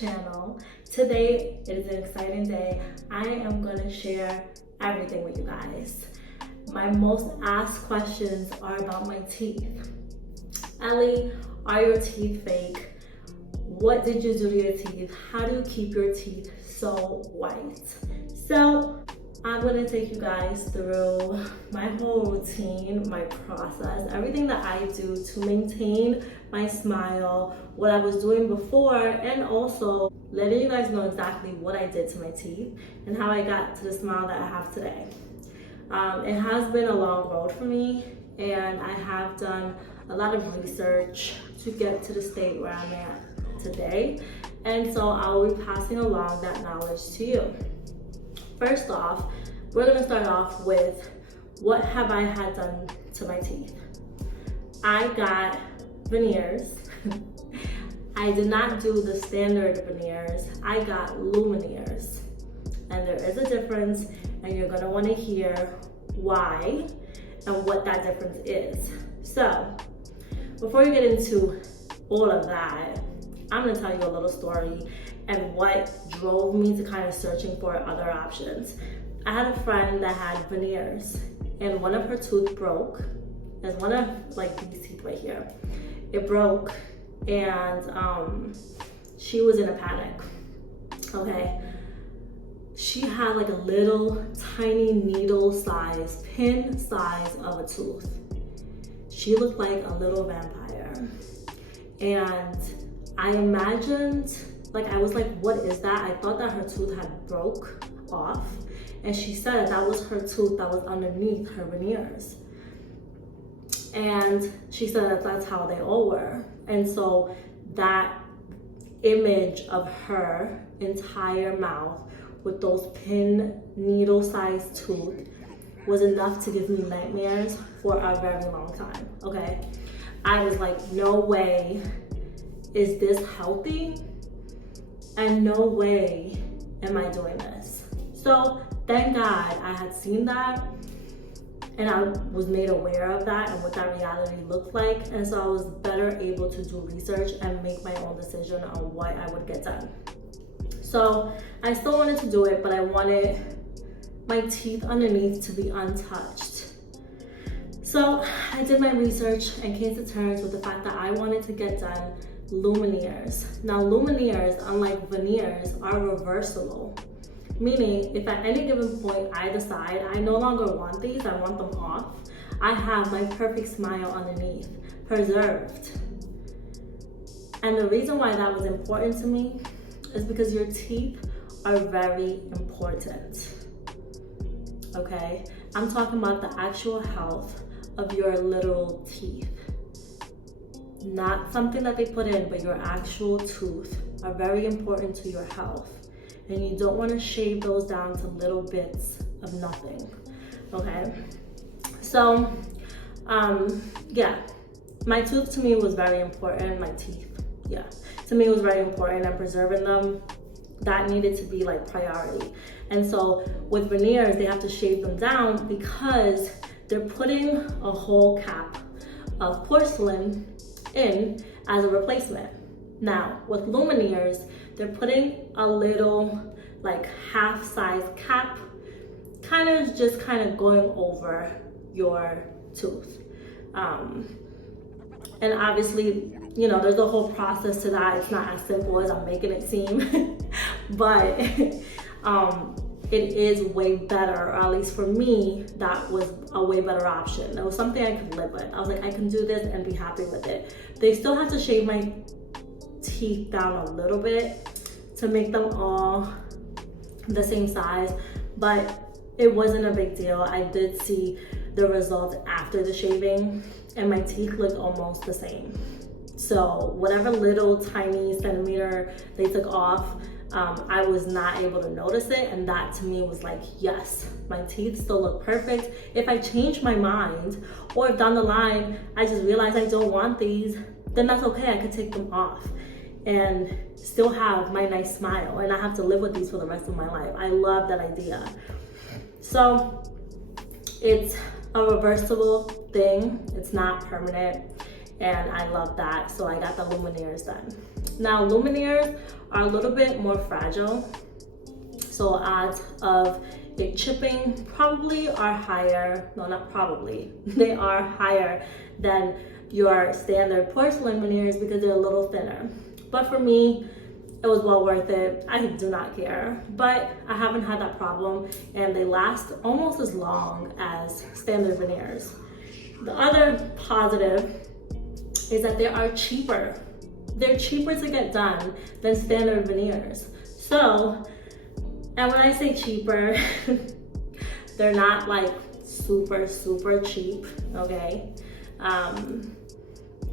channel. Today it is an exciting day. I am going to share everything with you guys. My most asked questions are about my teeth. Ellie, are your teeth fake? What did you do to your teeth? How do you keep your teeth so white? So I'm gonna take you guys through my whole routine, my process, everything that I do to maintain my smile, what I was doing before, and also letting you guys know exactly what I did to my teeth and how I got to the smile that I have today. It has been a long road for me, and I have done a lot of research to get to the state where I'm at today, and so I will be passing along that knowledge to you. First off, we're gonna start off with what have I had done to my teeth. I got veneers. I did not do the standard veneers. I got lumineers. And there is a difference, and you're gonna wanna hear why and what that difference is. So, before you get into all of that, I'm gonna tell you a little story and what drove me to kind of searching for other options. I had a friend that had veneers, and one of her tooth broke. There's one of like these teeth right here. It broke, and she was in a panic. Okay, she had like a little tiny needle size, pin size of a tooth. She looked like a little vampire, and I imagined, like, I was like, what is that? I thought that her tooth had broke off, and she said that was her tooth that was underneath her veneers. And she said that that's how they all were. And so that image of her entire mouth with those pin needle sized tooth was enough to give me nightmares for a very long time, okay? I was like, no way is this healthy, and no way am I doing this. So thank God I had seen that, and I was made aware of that and what that reality looked like, and so I was better able to do research and make my own decision on what I would get done. So I still wanted to do it, but I wanted my teeth underneath to be untouched. So I did my research and came to terms with the fact that I wanted to get done lumineers. Now lumineers, unlike veneers, are reversible. Meaning, if at any given point I decide I no longer want these, I want them off, I have my perfect smile underneath, preserved. And the reason why that was important to me is because your teeth are very important, okay? I'm talking about the actual health of your literal teeth. Not something that they put in, but your actual tooth are very important to your health. And you don't want to shave those down to little bits of nothing, okay? So, yeah, my tooth to me was very important, my teeth, yeah. To me it was very important, and preserving them, that needed to be like priority. And so with veneers, they have to shave them down because they're putting a whole cap of porcelain in as a replacement. Now with lumineers, they're putting a little like half size cap, kind of going over your tooth. And obviously, you know, there's a whole process to that. It's not as simple as I'm making it seem, but it is way better, or at least for me, that was a way better option. It was something I could live with. I was like, I can do this and be happy with it. They still have to shave my teeth down a little bit to make them all the same size, but it wasn't a big deal. I did see the results after the shaving, and my teeth looked almost the same. So whatever little tiny centimeter they took off, I was not able to notice it, and that to me was like, yes, my teeth still look perfect. If I change my mind, or if down the line I just realize I don't want these, then that's okay. I could take them off and still have my nice smile, and I have to live with these for the rest of my life. I love that idea. So it's a reversible thing. It's not permanent, and I love that. So I got the lumineers done. Now, lumineers are a little bit more fragile, so odds of it chipping probably are higher. No, not probably. They are higher than your standard porcelain veneers because they're a little thinner. But for me, it was well worth it. I do not care, but I haven't had that problem, and they last almost as long as standard veneers. The other positive is that they are cheaper. They're cheaper to get done than standard veneers. So, and when I say cheaper, they're not like super cheap, okay?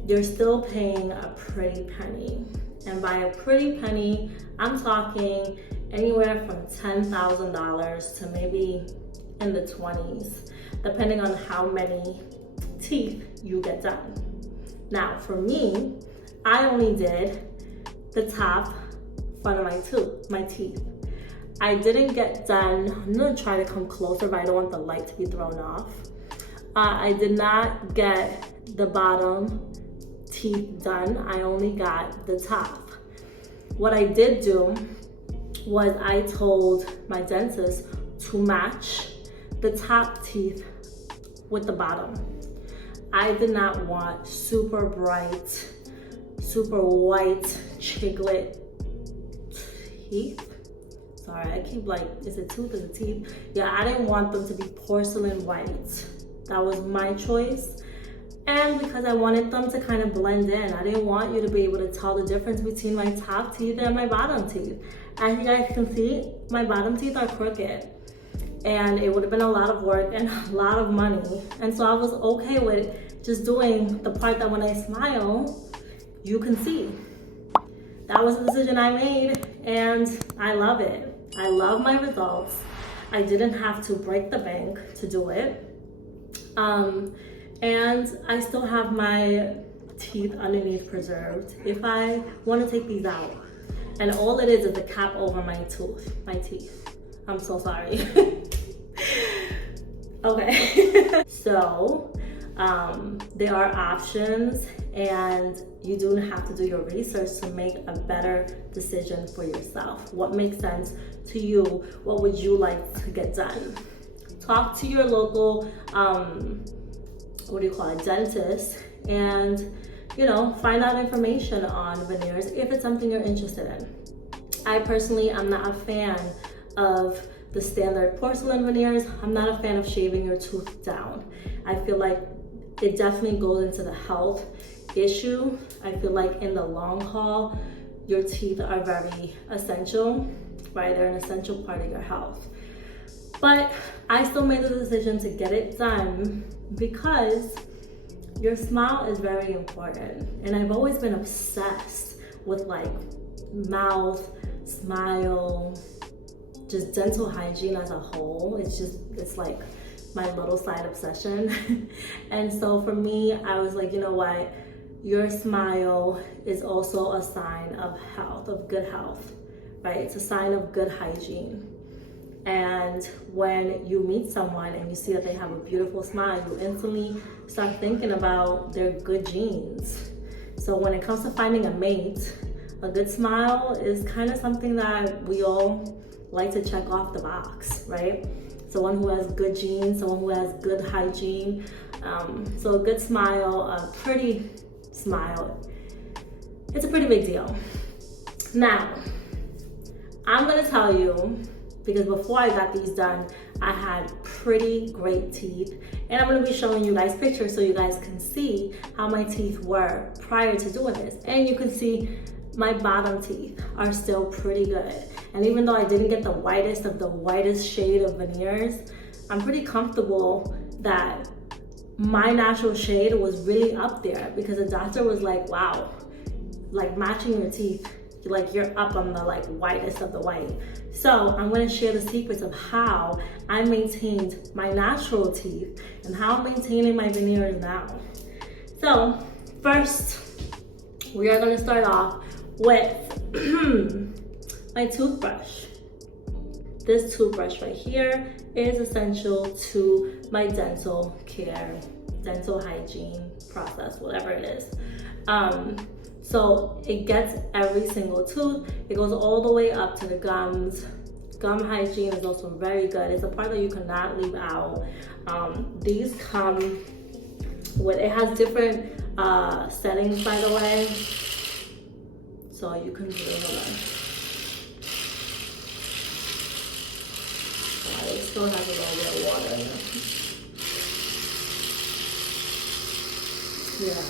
You're still paying a pretty penny. And by a pretty penny, I'm talking anywhere from $10,000 to maybe in the 20s, depending on how many teeth you get done. Now, for me, I only did the top front of my teeth. I didn't get done, I'm gonna try to come closer, but I don't want the light to be thrown off. I did not get the bottom teeth done. I only got the top. What I did do was I told my dentist to match the top teeth with the bottom. I did not want super bright, super white chiclet teeth. Sorry, I keep like, is it tooth, is it teeth? Yeah, I didn't want them to be porcelain white. That was my choice. And because I wanted them to kind of blend in, I didn't want you to be able to tell the difference between my top teeth and my bottom teeth. As you guys can see, my bottom teeth are crooked. And it would have been a lot of work and a lot of money. And so I was okay with just doing the part that when I smile, you can see. That was the decision I made, and I love it. I love my results. I didn't have to break the bank to do it. And I still have my teeth underneath preserved if I want to take these out. And all it is the cap over my teeth. I'm so sorry. Okay. So there are options, and you do have to do your research to make a better decision for yourself. What makes sense to you? What would you like to get done? Talk to your local dentist, and find out information on veneers if it's something you're interested in. I personally am not a fan of the standard porcelain veneers. I'm not a fan of shaving your tooth down. I feel like it definitely goes into the health issue. I feel like in the long haul, your teeth are very essential, right? They're an essential part of your health. But I still made the decision to get it done because your smile is very important. And I've always been obsessed with like mouth, smile, just dental hygiene as a whole. It's like my little side obsession. And so for me, I was like, you know what? Your smile is also a sign of health, of good health, right? It's a sign of good hygiene. And when you meet someone and you see that they have a beautiful smile, you instantly start thinking about their good genes. So when it comes to finding a mate, a good smile is kind of something that we all like to check off the box, right? Someone who has good genes, someone who has good hygiene. So a good smile, a pretty smile, it's a pretty big deal. Now, I'm gonna tell you, because before I got these done, I had pretty great teeth. And I'm gonna be showing you guys pictures so you guys can see how my teeth were prior to doing this. And you can see my bottom teeth are still pretty good. And even though I didn't get the whitest of the whitest shade of veneers, I'm pretty comfortable that my natural shade was really up there, because the doctor was like, wow, like matching your teeth, like you're up on the like whitest of the white. So I'm gonna share the secrets of how I maintained my natural teeth and how I'm maintaining my veneers now. So first, we are gonna start off with my toothbrush. This toothbrush right here is essential to my dental care dental hygiene process, whatever it is. So it gets every single tooth. It goes all the way up to the gums. Gum hygiene is also very good. It's a part that you cannot leave out. These come with, it has different settings, by the way. So you can do it. It still has a little bit of water in it. Yeah.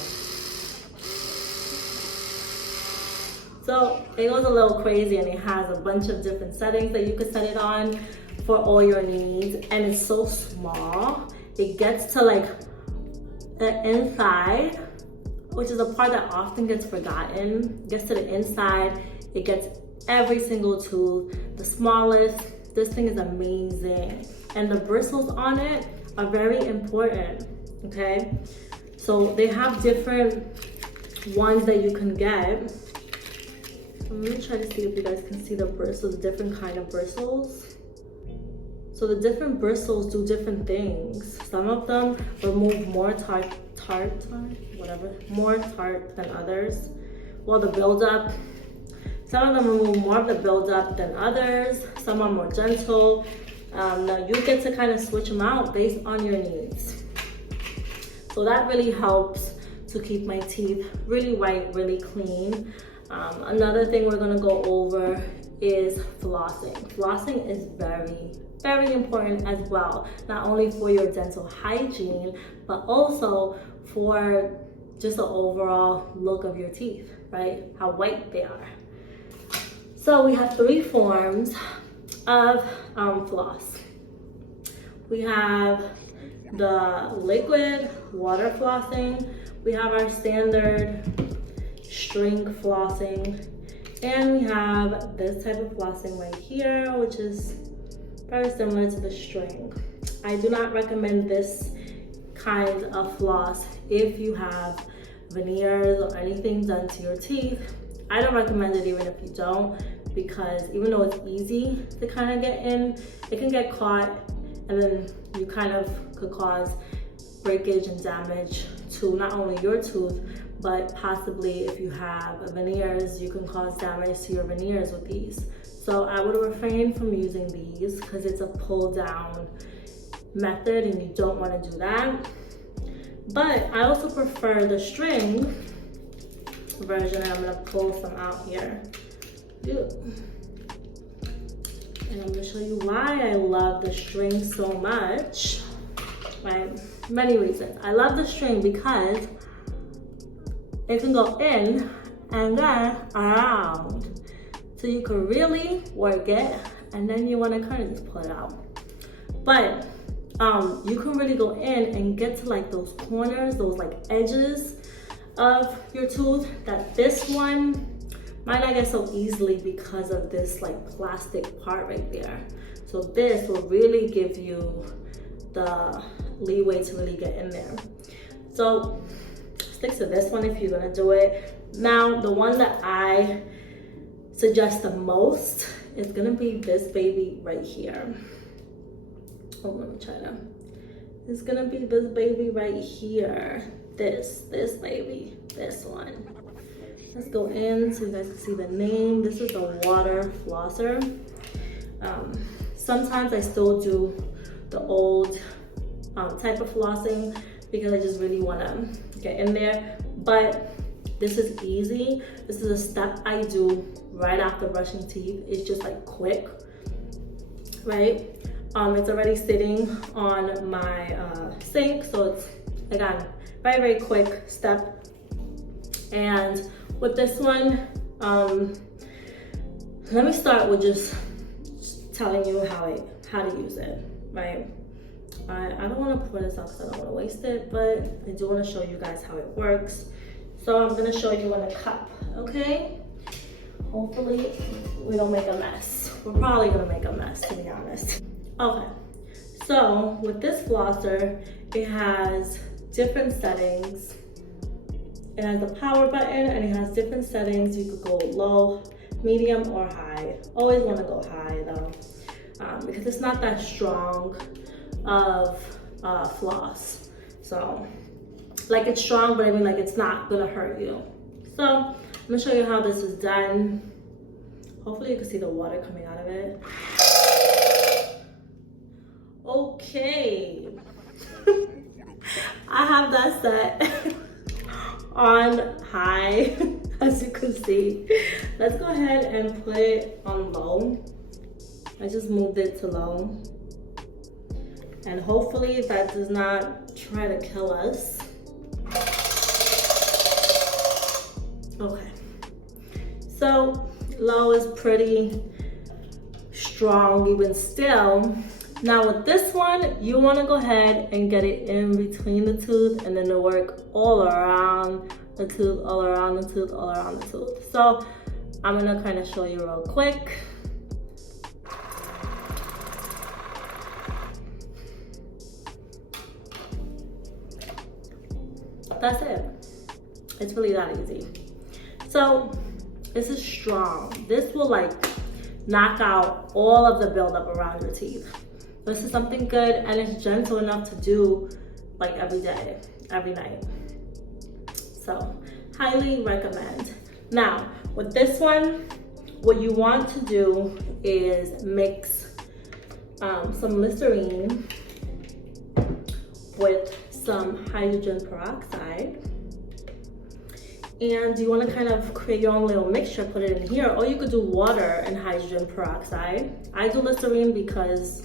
So it goes a little crazy, and it has a bunch of different settings that you could set it on for all your needs. And it's so small. It gets to like the inside, which is a part that often gets forgotten. It gets to the inside. It gets every single tooth, the smallest. This thing is amazing. And the bristles on it are very important, okay? So they have different ones that you can get. I'm gonna try to see if you guys can see the bristles, different kind of bristles. So the different bristles do different things. Some of them remove more tart than others. Well, the buildup, some of them remove more of the buildup than others. Some are more gentle. Now you get to kind of switch them out based on your needs. So that really helps to keep my teeth really white, really clean. Another thing we're gonna go over is flossing. Flossing is very, very important as well, not only for your dental hygiene, but also for just the overall look of your teeth, right? How white they are. So we have 3 forms of floss. We have the liquid water flossing. We have our standard string flossing, and we have this type of flossing right here, which is very similar to the string. I do not recommend this kind of floss if you have veneers or anything done to your teeth. I don't recommend it even if you don't, because even though it's easy to kind of get in, it can get caught, and then you kind of could cause breakage and damage to not only your tooth, but possibly if you have veneers, you can cause damage to your veneers with these. So I would refrain from using these because it's a pull down method and you don't want to do that. But I also prefer the string version, and I'm gonna pull some out here. And I'm gonna show you why I love the string so much. Right? Many reasons. I love the string because it can go in and then around. So you can really work it, and then you want to kind of just pull it out. But you can really go in and get to like those corners, those like edges of your tooth that this one might not get so easily because of this like plastic part right there. So this will really give you the leeway to really get in there. So stick to this one if you're gonna do it. Now, the one that I suggest the most is gonna be this baby right here. Oh, let me try to. It's gonna be this baby right here. This baby, this one. Let's go in so you guys can see the name. This is the water flosser. Sometimes I still do the old type of flossing because I just really want to get in there, but this is easy. This is a step I do right after brushing teeth. It's just like quick, right? It's already sitting on my sink, so it's again very, very quick step. And with this one, let me start with just telling you how to use it, right? I don't want to pour this out because I don't want to waste it, but I do want to show you guys how it works. So I'm going to show you in a cup, okay? Hopefully we don't make a mess. We're probably going to make a mess, to be honest. Okay, so with this flosser, it has different settings. It has a power button and it has different settings. You could go low, medium, or high. Always want to go high though, because it's not that strong of floss. So, like, it's strong, but I mean, like, it's not gonna hurt you. So, I'm gonna show you how this is done. Hopefully you can see the water coming out of it. Okay. I have that set on high, as you can see. Let's go ahead and put it on low. I just moved it to low. And hopefully that does not try to kill us. Okay. So low is pretty strong even still. Now with this one, you want to go ahead and get it in between the tooth and then to work all around the tooth, all around the tooth, all around the tooth. So I'm going to kind of show you real quick. That's it. It's really that easy. So this is strong. This will like knock out all of the buildup around your teeth. This is something good, and it's gentle enough to do like every day, every night. So highly recommend. Now with this one, what you want to do is mix some Listerine with some hydrogen peroxide. And you want to kind of create your own little mixture, put it in here, or you could do water and hydrogen peroxide. I do Listerine because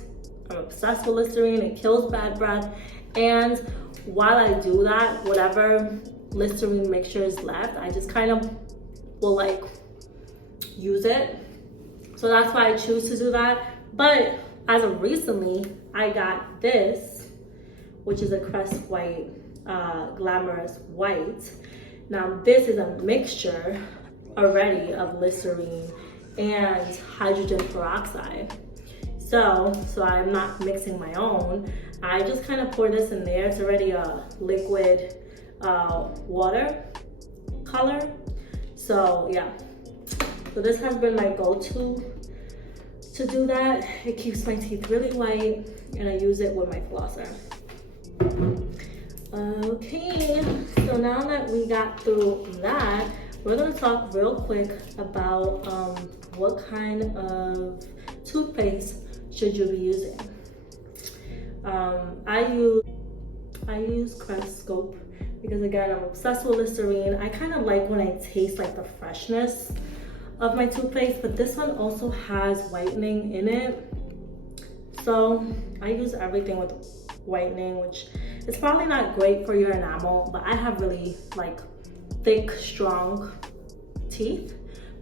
I'm obsessed with Listerine. It kills bad breath. And while I do that, whatever Listerine mixture is left, I just kind of will like use it. So that's why I choose to do that. But as of recently, I got this, which is a Crest White, Glamorous White. Now this is a mixture already of Listerine and hydrogen peroxide. So I'm not mixing my own. I just kind of pour this in there. It's already a liquid water color. So yeah, so this has been my go-to to do that. It keeps my teeth really white, and I use it with my flosser. Okay, so now that we got through that, we're gonna talk real quick about what kind of toothpaste should you be using. I use Crest Scope because again, I'm obsessed with Listerine. I kind of like when I taste like the freshness of my toothpaste, but this one also has whitening in it. So I use everything with whitening, which is probably not great for your enamel, but I have really like thick, strong teeth.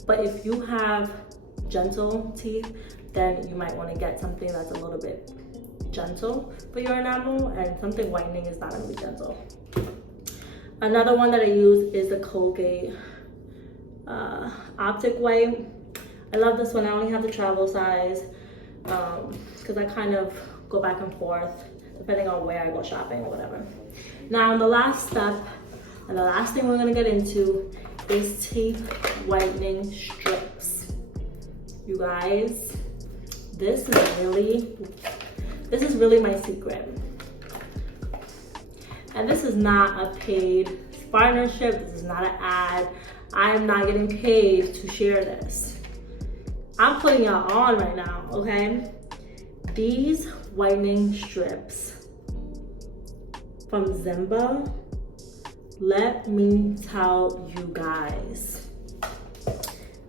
But if you have gentle teeth, then you might want to get something that's a little bit gentle for your enamel, and something whitening is not going to be gentle. Another one that I use is the Colgate Optic White. I love this one. I only have the travel size because I kind of go back and forth depending on where I go shopping or whatever. Now the last step and the last thing we're going to get into is teeth whitening strips. You guys, this is really my secret. And this is not a paid partnership. This is not an ad. I am not getting paid to share this. I'm putting y'all on right now, okay? These whitening strips from Zimba, let me tell you guys,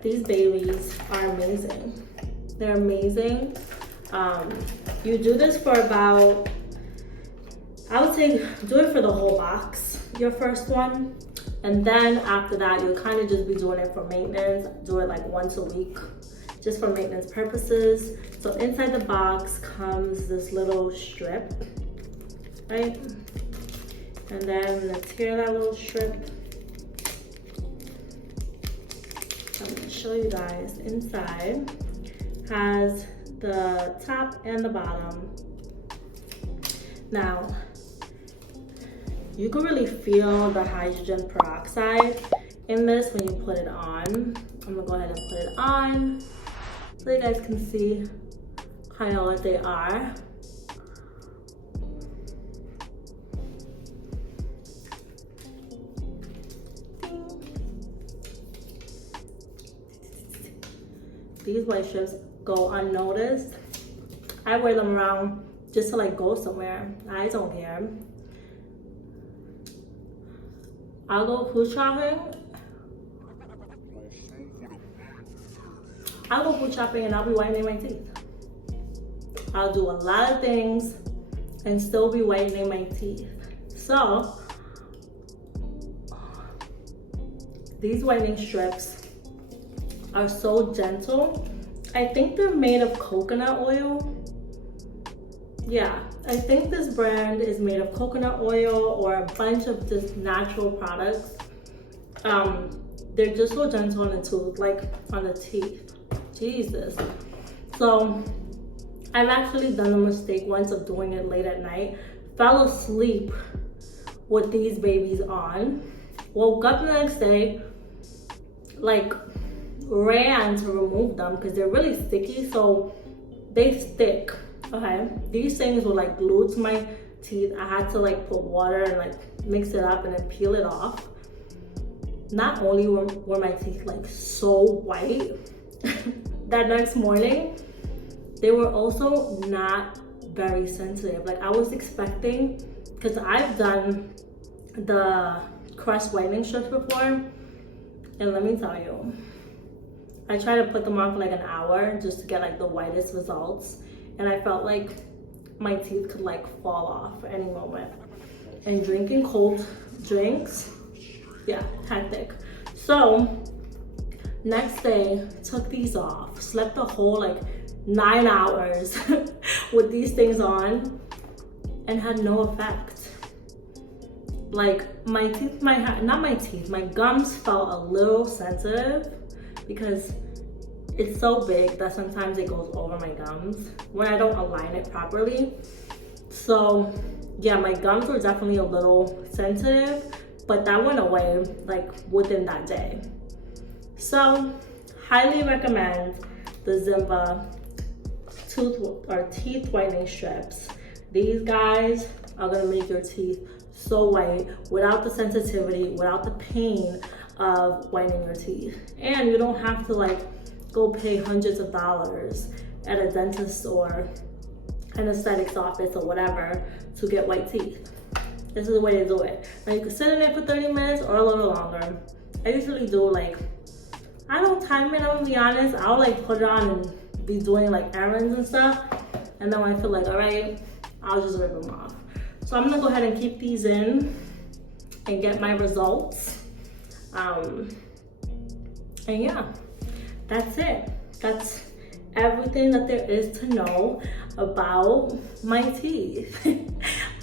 these babies are amazing. They're amazing. You do this for about, I would say do it for the whole box, your first one. And then after that, you'll kind of just be doing it for maintenance. Do it like once a week, just for maintenance purposes. So inside the box comes this little strip, right? And then I'm gonna tear that little strip. I'm gonna show you guys. Inside has the top and the bottom. Now, you can really feel the hydrogen peroxide in this when you put it on. I'm gonna go ahead and put it on so you guys can see kind of what they are. these white strips go unnoticed. I wear them around just to like go somewhere. I don't care. I'll go food shopping. And I'll be whitening my teeth. I'll do a lot of things and still be whitening my teeth. So, these whitening strips are so gentle. I think they're made of coconut oil. Yeah, I think this brand is made of coconut oil or a bunch of just natural products. They're just so gentle on the tooth, like on the teeth. Jesus. So I've actually done the mistake once of doing it late at night. Fell asleep with these babies on. Woke up the next day, like ran to remove them because they're really sticky, so they stick. Okay, these things were like glued to my teeth. I had to like put water and like mix it up and then peel it off. Not only were my teeth like so white that next morning, they were also not very sensitive. Like I was expecting, because I've done the crushed whitening strips before, and let me tell you, I tried to put them on for like an hour just to get like the whitest results, and I felt like my teeth could like fall off at any moment. And drinking cold drinks, yeah, hectic. So next day, took these off, slept the whole like 9 hours with these things on and had no effect. Like my teeth, my gums felt a little sensitive because it's so big that sometimes it goes over my gums when I don't align it properly. So yeah, my gums were definitely a little sensitive, but that went away like within that day. So highly recommend the Zimba teeth whitening strips. These guys are gonna make your teeth so white without the sensitivity, without the pain of whitening your teeth. And you don't have to like go pay hundreds of dollars at a dentist or an aesthetics office or whatever to get white teeth. This is the way to do it. Now you can sit in it for 30 minutes or a little longer. I usually do like, I don't time it, I'm gonna be honest. I'll like put it on and be doing like errands and stuff. And then when I feel like, all right, I'll just rip them off. So I'm gonna go ahead and keep these in and get my results. And yeah, that's it. That's everything that there is to know about my teeth.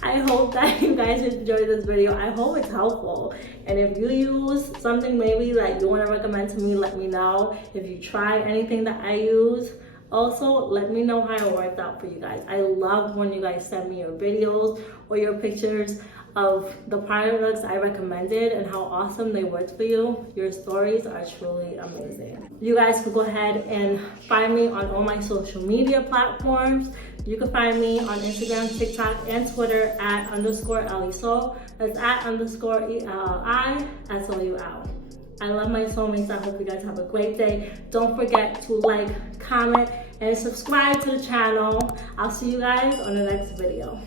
I hope that you guys enjoyed this video. I hope it's helpful. And if you use something maybe that you want to recommend to me, let me know. If you try anything that I use, also let me know how it worked out for you guys. I love when you guys send me your videos or your pictures of the products I recommended and how awesome they worked for you. Your stories are truly amazing. You guys can go ahead and find me on all my social media platforms. You can find me on Instagram, TikTok, and Twitter at _Elli Soul. That's at _ELLI_SOUL. I love my soulmates. I hope you guys have a great day. Don't forget to like, comment, and subscribe to the channel. I'll see you guys on the next video.